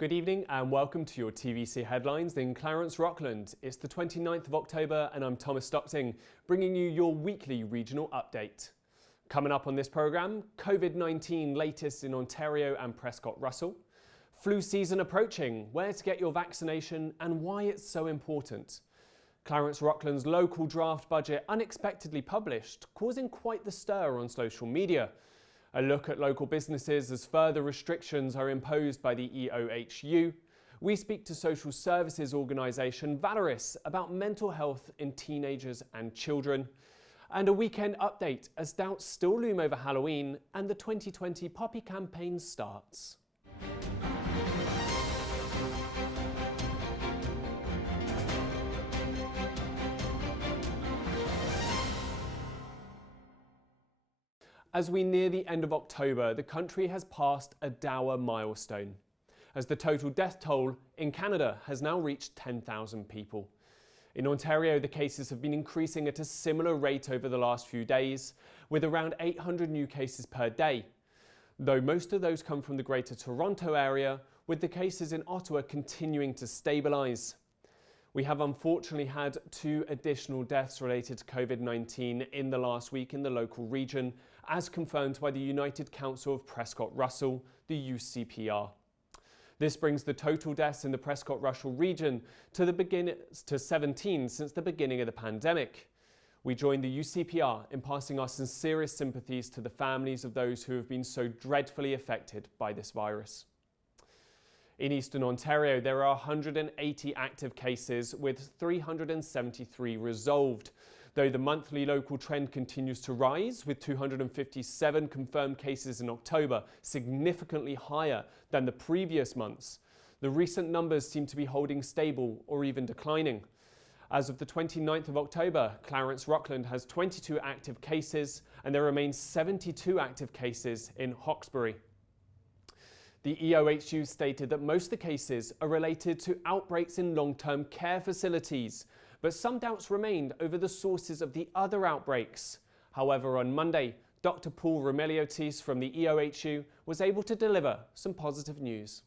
Good evening and welcome to your TVC headlines in Clarence Rockland. It's the 29th of October and I'm Thomas Stockton, bringing you your weekly regional update. Coming up on this programme, COVID-19 latest in Ontario and Prescott Russell, flu season approaching, where to get your vaccination and why it's so important. Clarence Rockland's local draft budget unexpectedly published, causing quite the stir on social media. A look at local businesses as further restrictions are imposed by the EOHU. We speak to social services organisation Valoris about mental health in teenagers and children. And a weekend update as doubts still loom over Halloween and the 2020 Poppy campaign starts. As we near the end of October, the country has passed a dour milestone, as the total death toll in Canada has now reached 10,000 people. In Ontario, the cases have been increasing at a similar rate over the last few days, with around 800 new cases per day, though most of those come from the Greater Toronto area, with the cases in Ottawa continuing to stabilise. We have unfortunately had 2 additional deaths related to COVID-19 in the last week in the local region, as confirmed by the United Council of Prescott Russell, the UCPR. This brings the total deaths in the Prescott Russell region to 17 since the beginning of the pandemic. We join the UCPR in passing our sincerest sympathies to the families of those who have been so dreadfully affected by this virus. In Eastern Ontario, there are 180 active cases with 373 resolved, though the monthly local trend continues to rise, with 257 confirmed cases in October, significantly higher than the previous months. The recent numbers seem to be holding stable or even declining. As of the 29th of October, Clarence Rockland has 22 active cases and there remain 72 active cases in Hawkesbury. The EOHU stated that most of the cases are related to outbreaks in long-term care facilities, but some doubts remained over the sources of the other outbreaks. However, on Monday, Dr. Paul Romeliotis from the EOHU was able to deliver some positive news.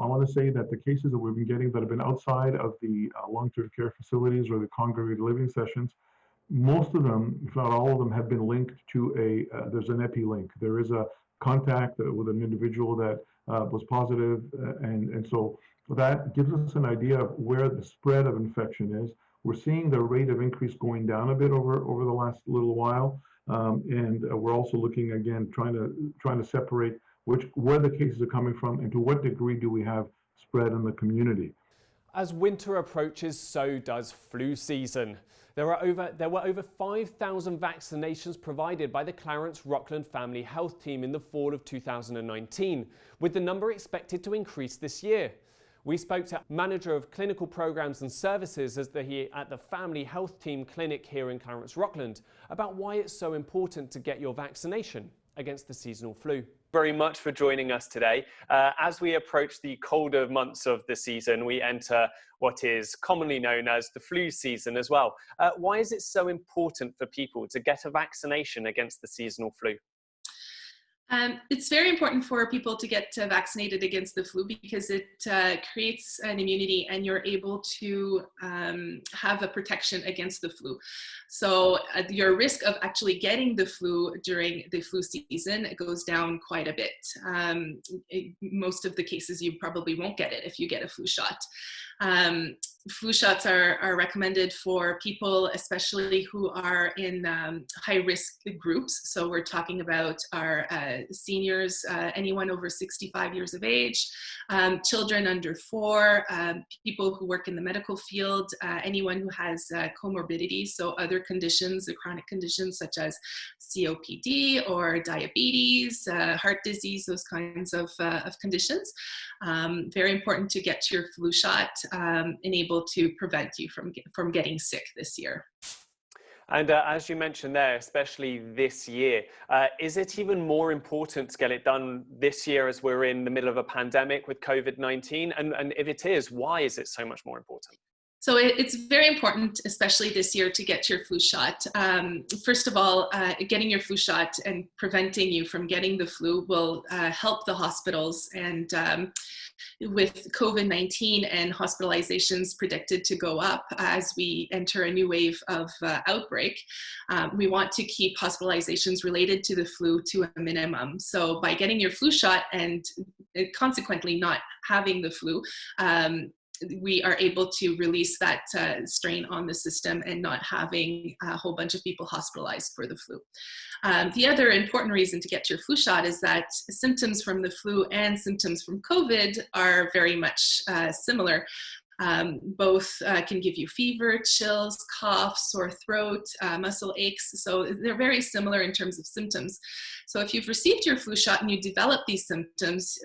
I want to say that the cases that we've been getting that have been outside of the long-term care facilities or the congregated living sessions, most of them, if not all of them, have been linked to there's an epi link. There is a contact with an individual that was positive, and so that gives us an idea of where the spread of infection is. We're seeing the rate of increase going down a bit over the last little while, and we're also looking again trying to separate where the cases are coming from and to what degree do we have spread in the community. As winter approaches, so does flu season. There were over 5,000 vaccinations provided by the Clarence Rockland Family Health Team in the fall of 2019, with the number expected to increase this year. We spoke to Manager of Clinical Programs and Services at the Family Health Team clinic here in Clarence Rockland about why it's so important to get your vaccination against the seasonal flu. Very much for joining us today. As we approach the colder months of the season, we enter what is commonly known as the flu season as well. Why is it so important for people to get a vaccination against the seasonal flu? It's very important for people to get vaccinated against the flu because it creates an immunity and you're able to have a protection against the flu. So your risk of actually getting the flu during the flu season goes down quite a bit. Most of the cases you probably won't get it if you get a flu shot. Flu shots are recommended for people, especially who are in high-risk groups. So we're talking about our seniors, anyone over 65 years of age, children under 4, people who work in the medical field, anyone who has comorbidities, so other conditions, chronic conditions such as COPD or diabetes, heart disease, those kinds of conditions. Very important to get your flu shot and able to prevent you from getting sick this year. And as you mentioned there, especially this year, is it even more important to get it done this year as we're in the middle of a pandemic with COVID-19? And if it is, why is it so much more important? So it's very important, especially this year, to get your flu shot. First of all, getting your flu shot and preventing you from getting the flu will help the hospitals and with COVID-19 and hospitalizations predicted to go up as we enter a new wave of outbreak, we want to keep hospitalizations related to the flu to a minimum. So by getting your flu shot and consequently not having the flu, we are able to release that strain on the system and not having a whole bunch of people hospitalized for the flu. The other important reason to get your flu shot is that symptoms from the flu and symptoms from COVID are very much similar. Both can give you fever, chills, cough, sore throat, muscle aches. So they're very similar in terms of symptoms. So if you've received your flu shot and you develop these symptoms,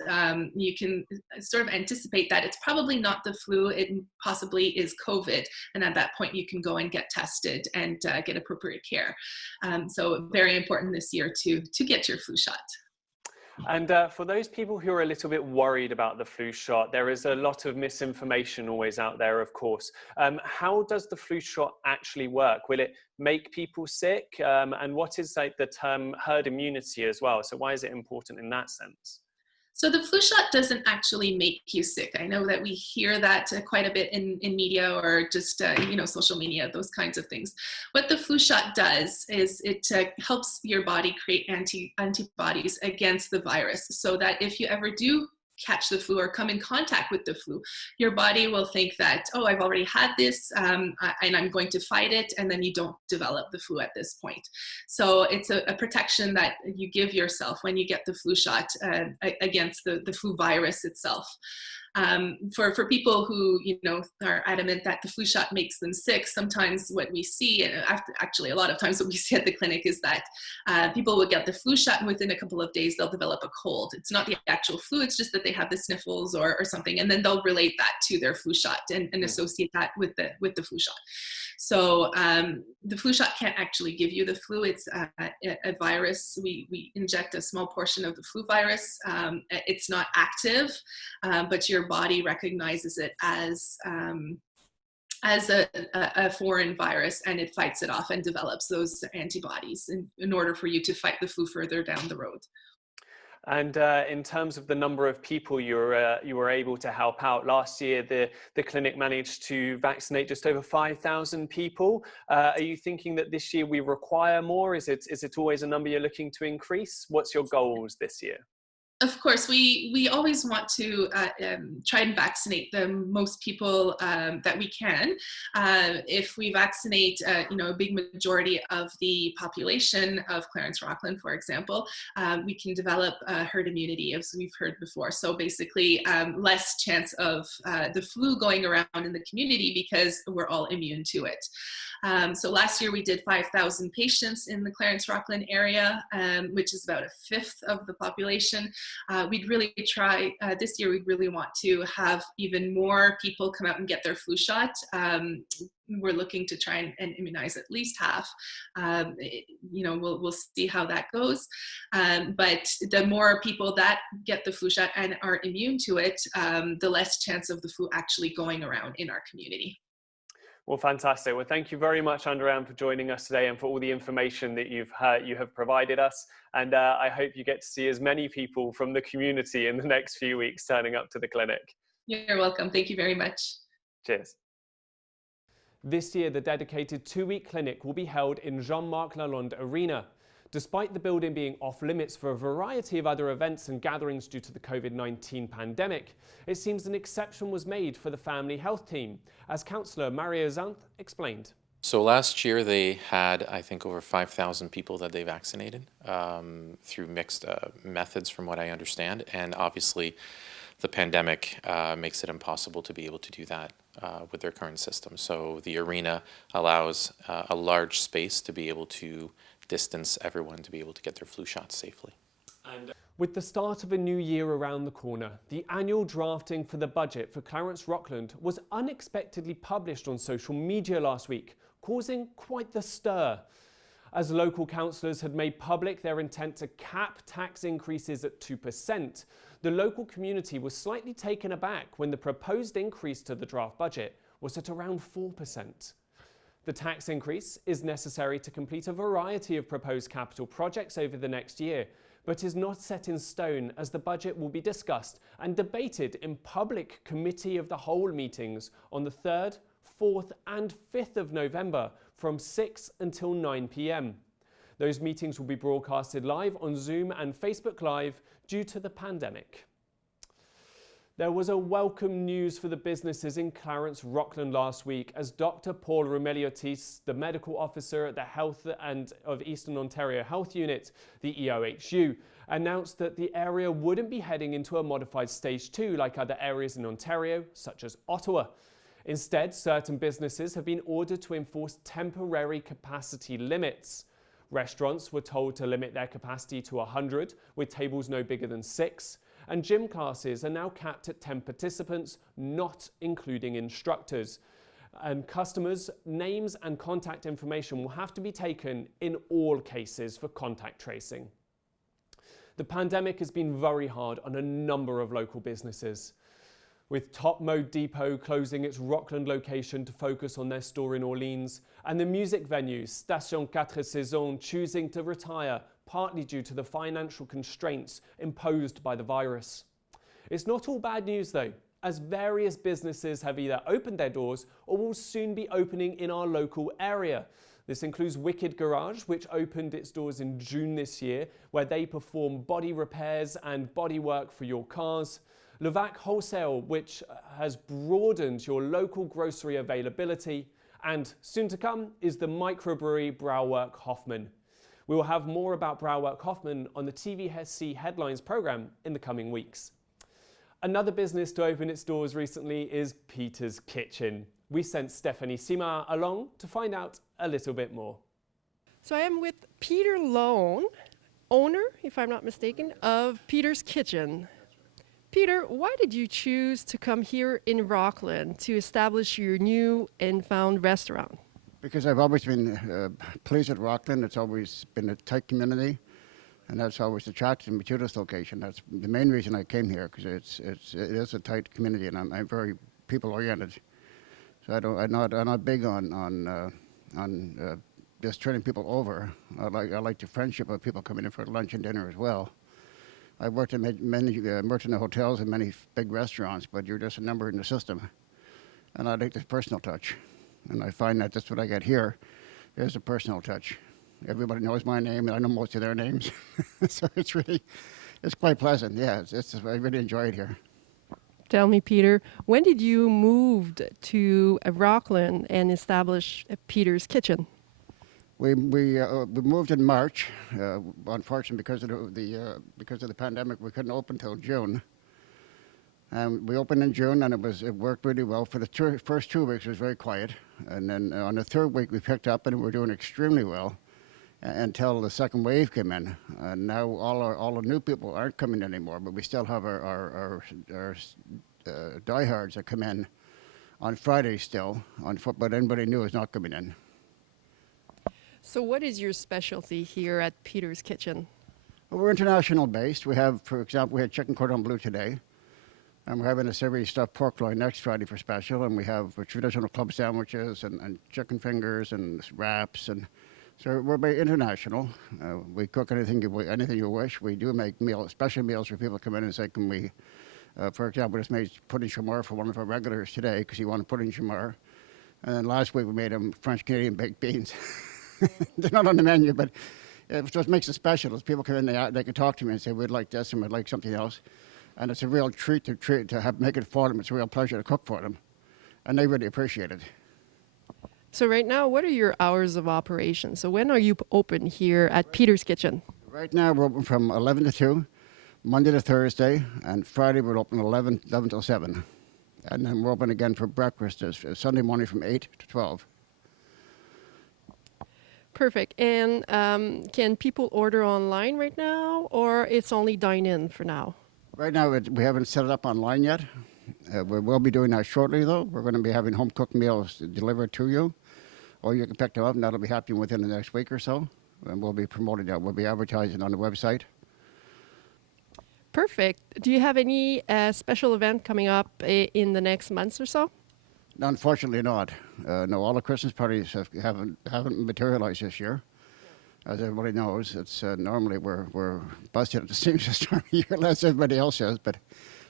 you can sort of anticipate that it's probably not the flu, it possibly is COVID. And at that point, you can go and get tested and get appropriate care. So very important this year to get your flu shot. And for those people who are a little bit worried about the flu shot, there is a lot of misinformation always out there, of course. How does the flu shot actually work? Will it make people sick? And what is like the term herd immunity as well? So why is it important in that sense? So the flu shot doesn't actually make you sick. I know that we hear that quite a bit in media or just social media, those kinds of things. What the flu shot does is it helps your body create antibodies against the virus, so that if you ever do catch the flu or come in contact with the flu, your body will think that, oh, I've already had this and I'm going to fight it, and then you don't develop the flu at this point. So it's a protection that you give yourself when you get the flu shot against the flu virus itself. For people who are adamant that the flu shot makes them sick, sometimes what we see, and actually a lot of times what we see at the clinic, is that people will get the flu shot and within a couple of days they'll develop a cold. It's not the actual flu, it's just that they have the sniffles or something, and then they'll relate that to their flu shot and associate that with the flu shot. So the flu shot can't actually give you the flu. It's a virus. We inject a small portion of the flu virus. It's not active, but your body recognizes it as a foreign virus, and it fights it off and develops those antibodies in order for you to fight the flu further down the road. And in terms of the number of people you were able to help out, last year the clinic managed to vaccinate just over 5,000 people. Are you thinking that this year we require more? Is it always a number you're looking to increase? What's your goals this year? Of course, we always want to try and vaccinate the most people that we can. If we vaccinate, a big majority of the population of Clarence-Rockland, for example, we can develop herd immunity, as we've heard before. So basically, less chance of the flu going around in the community because we're all immune to it. So last year we did 5,000 patients in the Clarence-Rockland area, which is about a fifth of the population. We'd really try, this year we'd really want to have even more people come out and get their flu shot. We're looking to try and immunize at least half. We'll see how that goes. But the more people that get the flu shot and are immune to it, the less chance of the flu actually going around in our community. Well, fantastic. Well, thank you very much, Andréane, for joining us today and for all the information that you have provided us. And I hope you get to see as many people from the community in the next few weeks turning up to the clinic. You're welcome. Thank you very much. Cheers. This year, the dedicated 2-week clinic will be held in Jean-Marc Lalonde Arena. Despite the building being off limits for a variety of other events and gatherings due to the COVID-19 pandemic, it seems an exception was made for the family health team, as Councillor Mario Zanth explained. So last year they had, I think, over 5,000 people that they vaccinated through mixed methods, from what I understand. And obviously the pandemic makes it impossible to be able to do that with their current system. So the arena allows a large space to be able to distance everyone to be able to get their flu shots safely. With the start of a new year around the corner, the annual drafting for the budget for Clarence-Rockland was unexpectedly published on social media last week, causing quite the stir. As local councillors had made public their intent to cap tax increases at 2%, the local community was slightly taken aback when the proposed increase to the draft budget was at around 4%. The tax increase is necessary to complete a variety of proposed capital projects over the next year, but is not set in stone as the budget will be discussed and debated in public Committee of the Whole meetings on the 3rd, 4th and 5th of November from 6 until 9 p.m. Those meetings will be broadcasted live on Zoom and Facebook Live due to the pandemic. There was a welcome news for the businesses in Clarence, Rockland last week as Dr. Paul Romeliotis, the medical officer at the Health and of Eastern Ontario Health Unit, the EOHU, announced that the area wouldn't be heading into a modified stage 2 like other areas in Ontario, such as Ottawa. Instead, certain businesses have been ordered to enforce temporary capacity limits. Restaurants were told to limit their capacity to 100, with tables no bigger than 6. And gym classes are now capped at 10 participants, not including instructors. And customers' names and contact information will have to be taken in all cases for contact tracing. The pandemic has been very hard on a number of local businesses, with Top Mode Depot closing its Rockland location to focus on their store in Orleans, and the music venue Station 4 Saisons choosing to retire, partly due to the financial constraints imposed by the virus. It's not all bad news though, as various businesses have either opened their doors or will soon be opening in our local area. This includes Wicked Garage, which opened its doors in June this year, where they perform body repairs and body work for your cars. Levac Wholesale, which has broadened your local grocery availability. And soon to come is the microbrewery Brouwerk Hoffman. We will have more about Brouwerk Hoffman on the TVC Headlines programme in the coming weeks. Another business to open its doors recently is Peter's Kitchen. We sent Stephanie Simard along to find out a little bit more. So I am with Peter Lone, owner, if I'm not mistaken, of Peter's Kitchen. Peter, why did you choose to come here in Rockland to establish your new and found restaurant? Because I've always been pleased with Rockland. It's always been a tight community, and that's always attracted me to this location. That's the main reason I came here, because it is a tight community, and I'm very people-oriented. So I'm not big on just turning people over. I like the friendship of people coming in for lunch and dinner as well. I've worked in many hotels and many big restaurants, but you're just a number in the system, and I like the personal touch. And I find that that's what I get here, is a personal touch. Everybody knows my name, and I know most of their names. So it's quite pleasant. Yeah, I really enjoy it here. Tell me, Peter, when did you move to Rockland and establish Peter's Kitchen? We moved in March. Unfortunately, because of the pandemic, we couldn't open till June. We opened in June, and it worked really well. For the first 2 weeks, it was very quiet, and then on the third week, we picked up, and we were doing extremely well until the second wave came in. And now all the new people aren't coming anymore, but we still have our diehards that come in on Friday still, but anybody new is not coming in. So what is your specialty here at Peter's Kitchen? Well, we're international based. We have, for example, we had chicken cordon bleu today. And we're having a savory stuffed pork loin next Friday for special. And we have traditional club sandwiches and chicken fingers and wraps. And so we're very international. We cook anything you wish. We do make special meals for people to come in and say, can we, for example, just made pudding chamar for one of our regulars today because he wanted pudding chamar. And then last week we made him French Canadian baked beans. They're not on the menu, but it's what makes it special is people come in, they can talk to me and say, we'd like this and we'd like something else. And it's a real treat to make it for them. It's a real pleasure to cook for them. And they really appreciate it. So right now, what are your hours of operation? So when are you open here at Peter's Kitchen? Right now, we're open from 11 to 2, Monday to Thursday, and Friday we're open 11 till 7. And then we're open again for breakfast Sunday morning from 8 to 12. Perfect. And can people order online right now, or it's only dine-in for now? Right now, we haven't set it up online yet. We will be doing that shortly, though. We're going to be having home-cooked meals delivered to you, or you can pick them up, and that'll be happening within the next week or so. And we'll be promoting that. We'll be advertising on the website. Perfect. Do you have any special event coming up in the next months or so? Unfortunately not. No, all the Christmas parties haven't materialized this year. as everybody knows, it's normally we're busted at the seams this time of year, unless everybody else is, but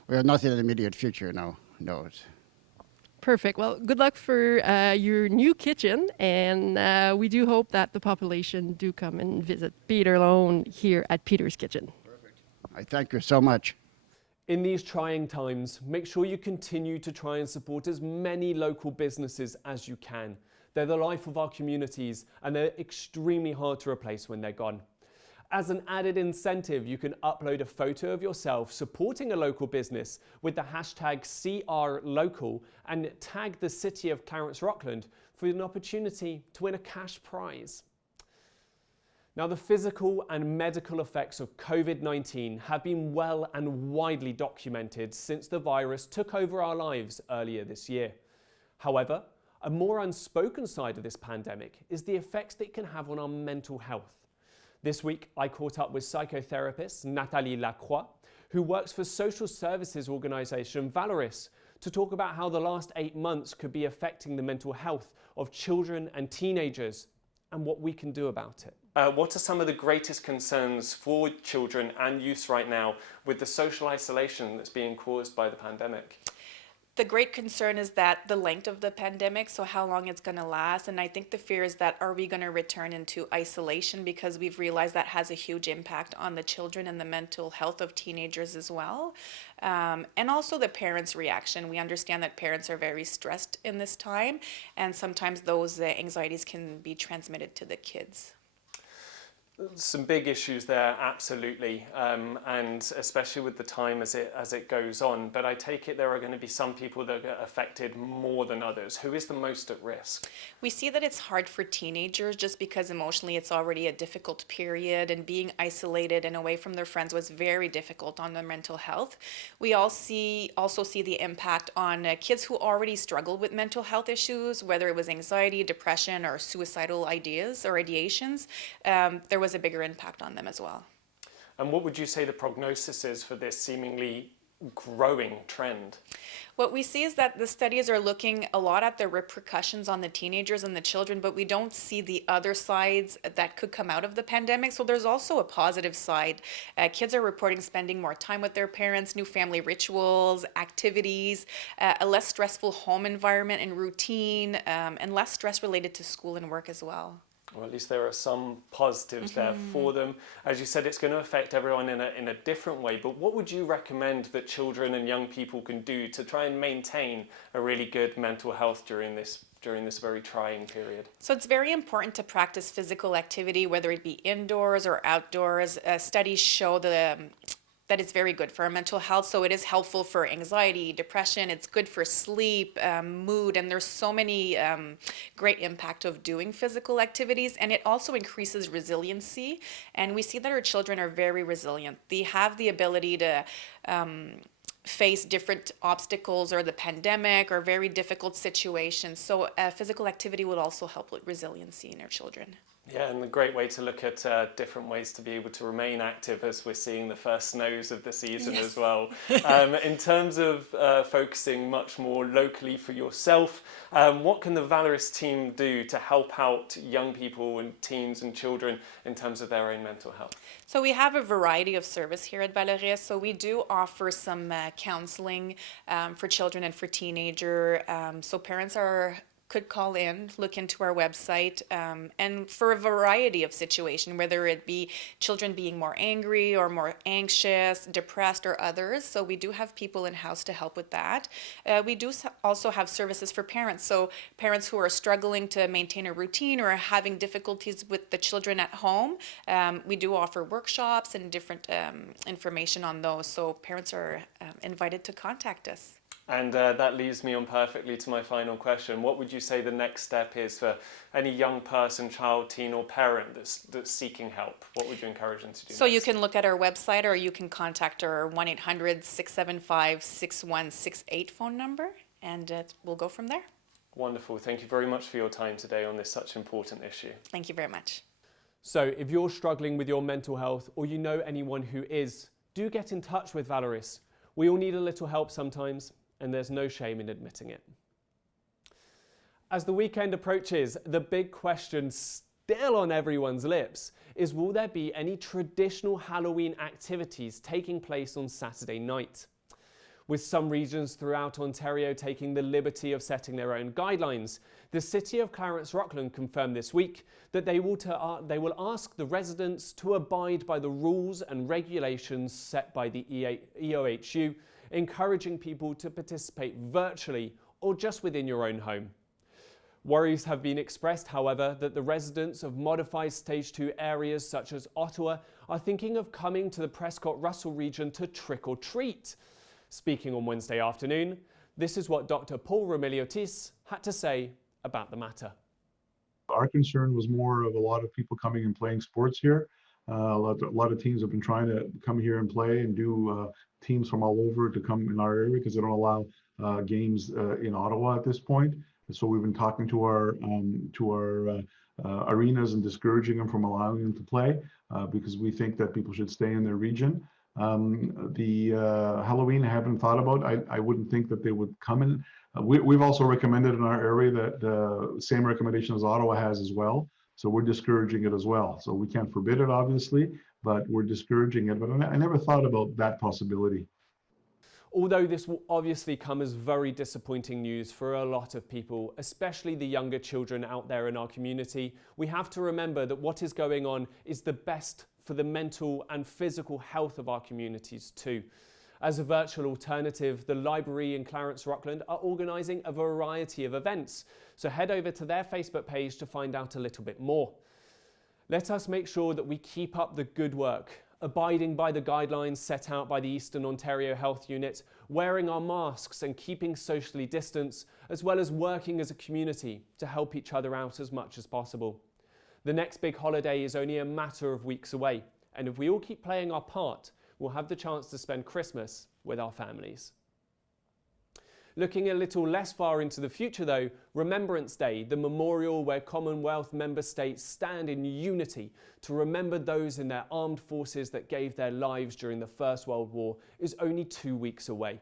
we have nothing in the immediate future now. No, it's Perfect. Well, good luck for your new kitchen, and we do hope that the population do come and visit Peter Lone here at Peter's Kitchen. I thank you so much. In these trying times, make sure you continue to try and support as many local businesses as you can. They're the life of our communities, and they're extremely hard to replace when they're gone. As an added incentive, you can upload a photo of yourself supporting a local business with the hashtag #CRLocal and tag the city of Clarence-Rockland for an opportunity to win a cash prize. Now, the physical and medical effects of COVID-19 have been well and widely documented since the virus took over our lives earlier this year. However, a more unspoken side of this pandemic is the effects that it can have on our mental health. This week, I caught up with psychotherapist Nathalie Lacroix, who works for social services organisation Valoris, to talk about how the last 8 months could be affecting the mental health of children and teenagers and what we can do about it. What are some of the greatest concerns for children and youth right now with the social isolation that's being caused by the pandemic? The great concern is that the length of the pandemic, so how long it's going to last. And I think the fear is that are we going to return into isolation, because we've realized that has a huge impact on the children and the mental health of teenagers as well. And also the parents' reaction. We understand that parents are very stressed in this time, and sometimes those anxieties can be transmitted to the kids. Some big issues there, absolutely, and especially with the time as it goes on. But I take it there are going to be some people that get affected more than others. Who is the most at risk? We see that it's hard for teenagers just because emotionally it's already a difficult period, and being isolated and away from their friends was very difficult on their mental health. We also see the impact on kids who already struggled with mental health issues, whether it was anxiety, depression, or suicidal ideas or ideations. There was a bigger impact on them as well. And what would you say the prognosis is for this seemingly growing trend? What we see is that the studies are looking a lot at the repercussions on the teenagers and the children, but we don't see the other sides that could come out of the pandemic. So there's also a positive side. Kids are reporting spending more time with their parents, new family rituals, activities, a less stressful home environment and routine, and less stress related to school and work as well. Well, at least there are some positives there for them. As you said, it's going to affect everyone in a different way, but what would you recommend that children and young people can do to try and maintain a really good mental health during this very trying period? So it's very important to practice physical activity, whether it be indoors or outdoors. Studies show that it's very good for our mental health. So it is helpful for anxiety, depression. It's good for sleep, mood, and there's so many great impact of doing physical activities. And it also increases resiliency. And we see that our children are very resilient. They have the ability to face different obstacles or the pandemic or very difficult situations. So physical activity would also help with resiliency in our children. Yeah, and a great way to look at different ways to be able to remain active as we're seeing the first snows of the season as well. In terms of focusing much more locally for yourself, what can the Valoris team do to help out young people and teens and children in terms of their own mental health? So we have a variety of service here at Valoris. So we do offer some counseling for children and for teenagers. So parents could call in, look into our website, and for a variety of situations, whether it be children being more angry or more anxious, depressed, or others. So we do have people in-house to help with that. We do also have services for parents. So parents who are struggling to maintain a routine or are having difficulties with the children at home, we do offer workshops and different information on those. So parents are invited to contact us. And that leads me on perfectly to my final question. What would you say the next step is for any young person, child, teen, or parent that's seeking help? What would you encourage them to do? So you can look at our website, or you can contact our 1-800-675-6168 phone number, and we'll go from there. Wonderful. Thank you very much for your time today on this such important issue. Thank you very much. So if you're struggling with your mental health, or you know anyone who is, do get in touch with Valoris. We all need a little help sometimes, and there's no shame in admitting it. As the weekend approaches, the big question still still on everyone's lips is, will there be any traditional Halloween activities taking place on Saturday night? With some regions throughout Ontario taking the liberty of setting their own guidelines, the City of Clarence-Rockland confirmed this week that they will ask the residents to abide by the rules and regulations set by the EOHU, encouraging people to participate virtually or just within your own home. Worries have been expressed, however, that the residents of modified Stage 2 areas such as Ottawa are thinking of coming to the Prescott-Russell region to trick or treat. Speaking on Wednesday afternoon, this is what Dr. Paul Romiliotis had to say about the matter. Our concern was more of a lot of people coming and playing sports here. A lot of teams have been trying to come here and play, and do teams from all over to come in our area because they don't allow games in Ottawa at this point. And so we've been talking to our arenas and discouraging them from allowing them to play because we think that people should stay in their region. The Halloween I haven't thought about. I wouldn't think that they would come in. We've also recommended in our area that the same recommendation as Ottawa has as well. So we're discouraging it as well. So we can't forbid it, obviously, but we're discouraging it. But I never thought about that possibility. Although this will obviously come as very disappointing news for a lot of people, especially the younger children out there in our community, we have to remember that what is going on is the best for the mental and physical health of our communities too. As a virtual alternative, the library in Clarence-Rockland are organising a variety of events, so head over to their Facebook page to find out a little bit more. Let us make sure that we keep up the good work, abiding by the guidelines set out by the Eastern Ontario Health Unit, wearing our masks and keeping socially distanced, as well as working as a community to help each other out as much as possible. The next big holiday is only a matter of weeks away, and if we all keep playing our part, we'll have the chance to spend Christmas with our families. Looking a little less far into the future though, Remembrance Day, the memorial where Commonwealth member states stand in unity to remember those in their armed forces that gave their lives during the First World War, is only 2 weeks away.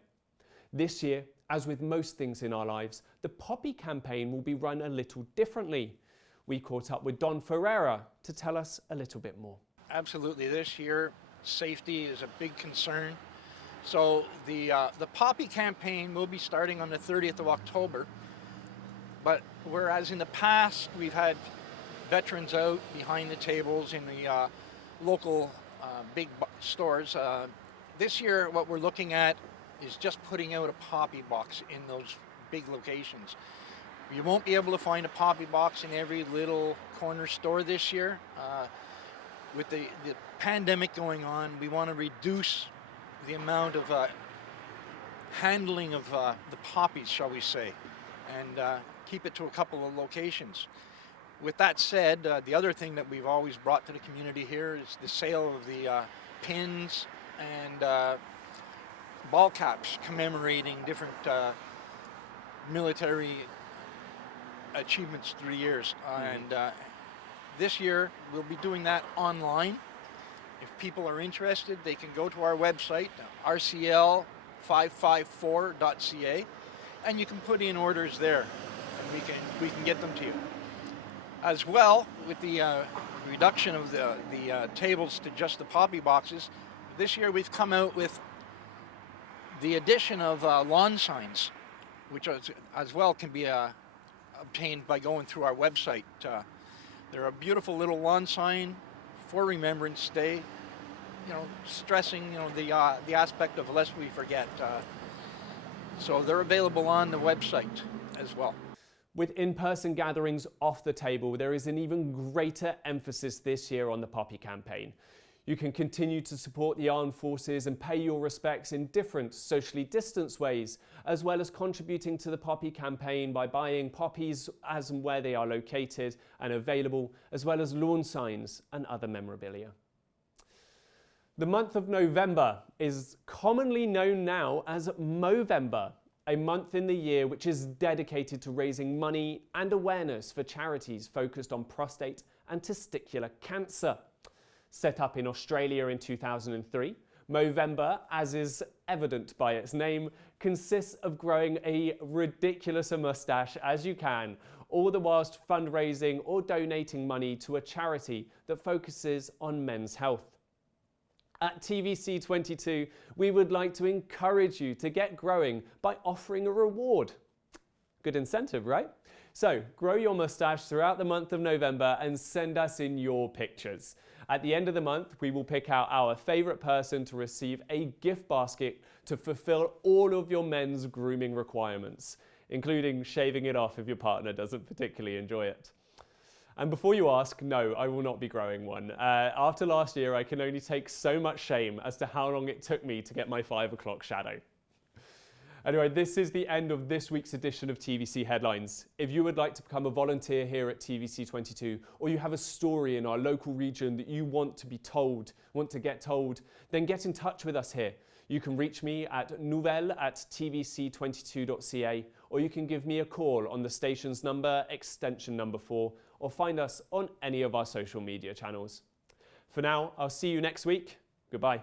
This year, as with most things in our lives, the Poppy campaign will be run a little differently. We caught up with Don Ferreira to tell us a little bit more. Absolutely. This year, safety is a big concern. So the Poppy campaign will be starting on the 30th of October. But whereas in the past we've had veterans out behind the tables in the local big stores, this year what we're looking at is just putting out a Poppy box in those big locations. You won't be able to find a Poppy box in every little corner store this year. With the pandemic going on, we want to reduce the amount of handling of the poppies, shall we say, and keep it to a couple of locations. With that said, the other thing that we've always brought to the community here is the sale of the pins and ball caps commemorating different military achievements through the years. And this year we'll be doing that online. If people are interested, they can go to our website, rcl554.ca, and you can put in orders there, and we can get them to you. As well, with the reduction of the tables to just the Poppy boxes, this year we've come out with the addition of lawn signs, which as well can be obtained by going through our website. They're a beautiful little lawn sign for Remembrance Day, stressing the aspect of lest we forget. So they're available on the website as well. With in-person gatherings off the table, there is an even greater emphasis this year on the Poppy campaign. You can continue to support the armed forces and pay your respects in different socially distanced ways, as well as contributing to the Poppy campaign by buying poppies as and where they are located and available, as well as lawn signs and other memorabilia. The month of November is commonly known now as Movember, a month in the year which is dedicated to raising money and awareness for charities focused on prostate and testicular cancer. Set up in Australia in 2003, Movember, as is evident by its name, consists of growing a ridiculous moustache as you can, all the whilst fundraising or donating money to a charity that focuses on men's health. At TVC 22, we would like to encourage you to get growing by offering a reward. Good incentive, right? So grow your mustache throughout the month of November and send us in your pictures. At the end of the month, we will pick out our favourite person to receive a gift basket to fulfill all of your men's grooming requirements, including shaving it off if your partner doesn't particularly enjoy it. And before you ask, no, I will not be growing one. After last year, I can only take so much shame as to how long it took me to get my 5 o'clock shadow. Anyway, this is the end of this week's edition of TVC Headlines. If you would like to become a volunteer here at TVC 22, or you have a story in our local region that you want to get told, then get in touch with us here. You can reach me at nouvelle@tvc22.ca, or you can give me a call on the station's number, extension number 4, or find us on any of our social media channels. For now, I'll see you next week. Goodbye.